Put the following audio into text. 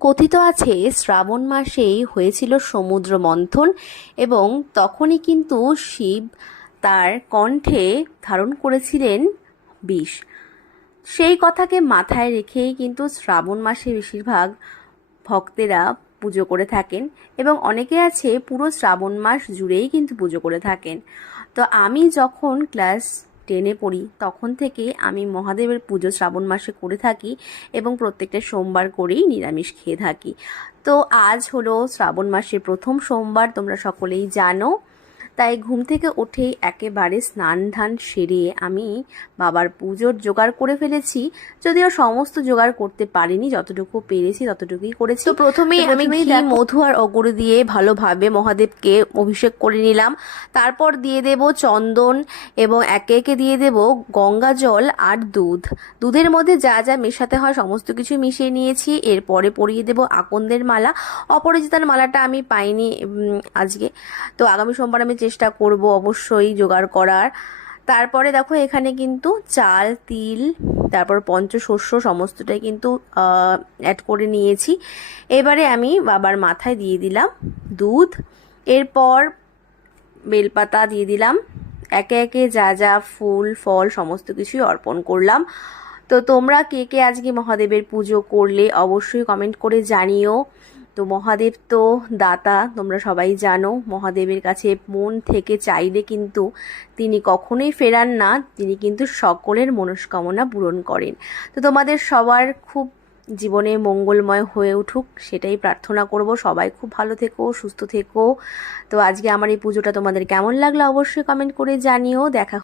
কথিত আছে শ্রাবণ মাসেই হয়েছিল সমুদ্র মন্থন এবং তখনই কিন্তু শিব তার কণ্ঠে ধারণ করেছিলেন বিষ। সেই কথাকে মাথায় রেখেই কিন্তু শ্রাবণ মাসে বেশিরভাগ ভক্তেরা পুজো করে থাকেন এবং অনেকে আছে পুরো শ্রাবণ মাস জুড়েই কিন্তু পুজো করে থাকেন। তো আমি যখন ক্লাস 10-এ পড়ি তখন থেকে আমি মহাদেবের পুজো শ্রাবণ মাসে করে থাকি এবং প্রত্যেকটা সোমবার করেই নিরামিষ খেয়ে থাকি। তো আজ হলো শ্রাবণ মাসের প্রথম সোমবার, তোমরা সকলেই জানো। তাই ঘুম থেকে উঠেই একেবারে স্নান ধান সেরে আমি বাবার পুজোর জোগাড় করে ফেলেছি। যদিও সমস্ত জোগাড় করতে পারিনি, যতটুকু পেরেছি ততটুকুই করেছি। তো প্রথমেই আমি ঘি, মধু আর অগুর দিয়ে ভালোভাবে মহাদেবকে অভিষেক করে নিলাম। তারপর দিয়ে দেব চন্দন এবং একে একে দিয়ে দেব গঙ্গা জল আর দুধ। দুধের মধ্যে যা যা মেশাতে হয় সমস্ত কিছু মিশিয়ে নিয়েছি। এরপরে পরিয়ে দেব আকন্দের মালা। অপরাজিতার মালাটা আমি পাইনি আজকে, তো আগামী সোমবার আমি চেষ্টা করব অবশ্যই জোগাড় করার। তারপরে দেখো এখানে কিন্তু চাল, তিল, তারপর পঞ্চশস্য সমস্তটাই কিন্তু অ্যাড করে নিয়েছি। এবারে আমি বাবার মাথায় দিয়ে দিলাম দুধ, এরপর বেলপাতা দিয়ে দিলাম। একে একে যা যা ফুল ফল সমস্ত কিছুই অর্পণ করলাম। তো তোমরা কে কে আজকে মহাদেবের পুজো করলে অবশ্যই কমেন্ট করে জানিও। তো মহাদেব তো দাতা, তোমরা সবাই জানো। মহাদেবের কাছে মন থেকে চাইলে কিন্তু তিনি কখনোই ফেরান না, তিনি কিন্তু সকলের মনস্কামনা পূরণ করেন। তো তোমাদের সবার খুব জীবনে মঙ্গলময় হয়ে উঠুক সেটাই প্রার্থনা করব। সবাই খুব ভালো থেকো, সুস্থ থেকো। তো আজকে আমার এই পুজোটা তোমাদের কেমন লাগলো অবশ্যই কমেন্ট করে জানিও। দেখা